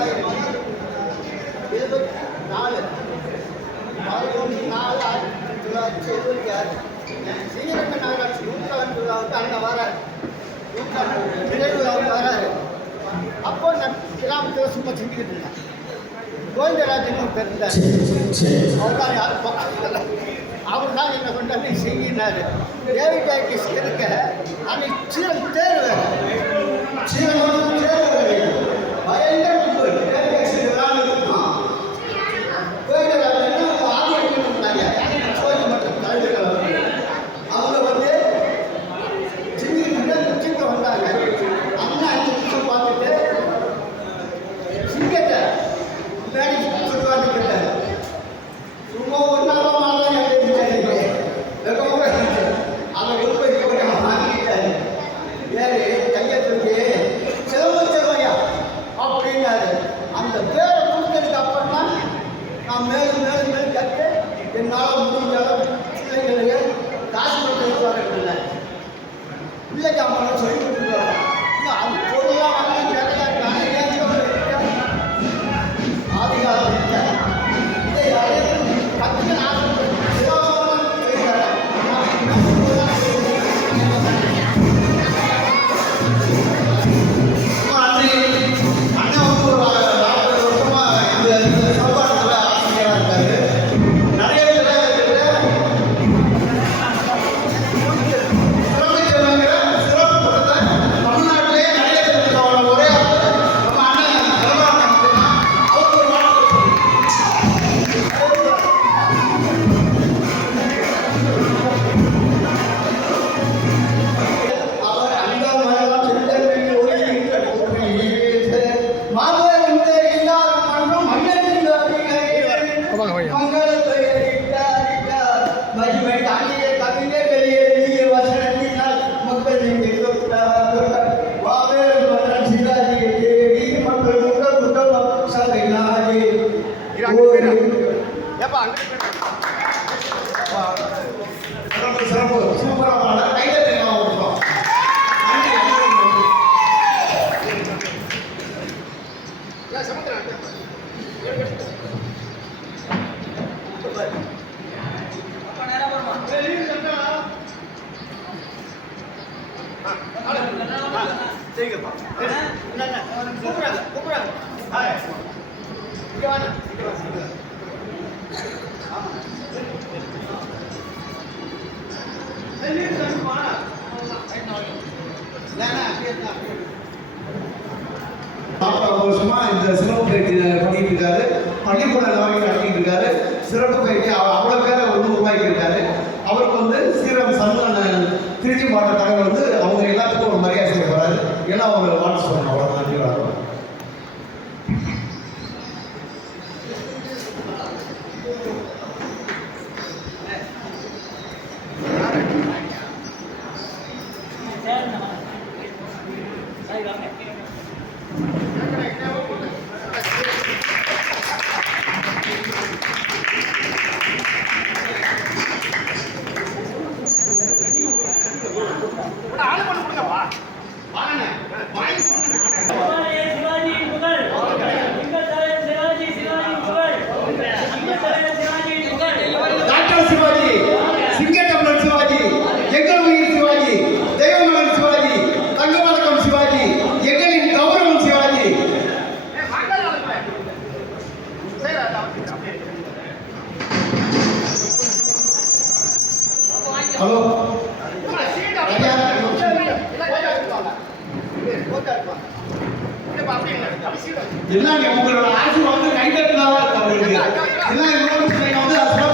எழுபத்தி நாலு பதினொன்று நாலு ஆயிரத்தி தொள்ளாயிரத்தி எழுபத்தி ஆறு ஸ்ரீரங்க நகராட்சி நூற்றாண்டு விழாவுக்கு அண்ணன் வராரு அப்போ நான் கிராமத்தில் சும்மா சிந்திக்கிட்டு இருந்தேன் கோவிந்தராஜன் ஒரு அவர் தான் யாரும் பார்க்கல அவர் தான் என்னை கொண்டாந்து செய்யினார். தேவி டாக்டிஸ் இருக்க அன்னைக்கு சீரம் தேர்வு சீரம் தேர்வு பயங்கர Yeah, but I'm going to இந்த சிறப்பு பயிற்சி பண்ணிட்டு இருக்காரு பள்ளிக்கூட நிலைமை நடத்திட்டு இருக்காரு சிறப்பு பயிற்சி அவ்வளோ பேரை வந்து உருவாக்கி இருக்காரு அவருக்கு வந்து ஸ்ரீராம் சந்திரன் திருச்சி மாவட்டத்தார் ให้เราแท็กติ எல்லாம் உங்களோட ஆசீர்வாதம் கைதட்டலாம் இருக்கு எல்லாம் வந்து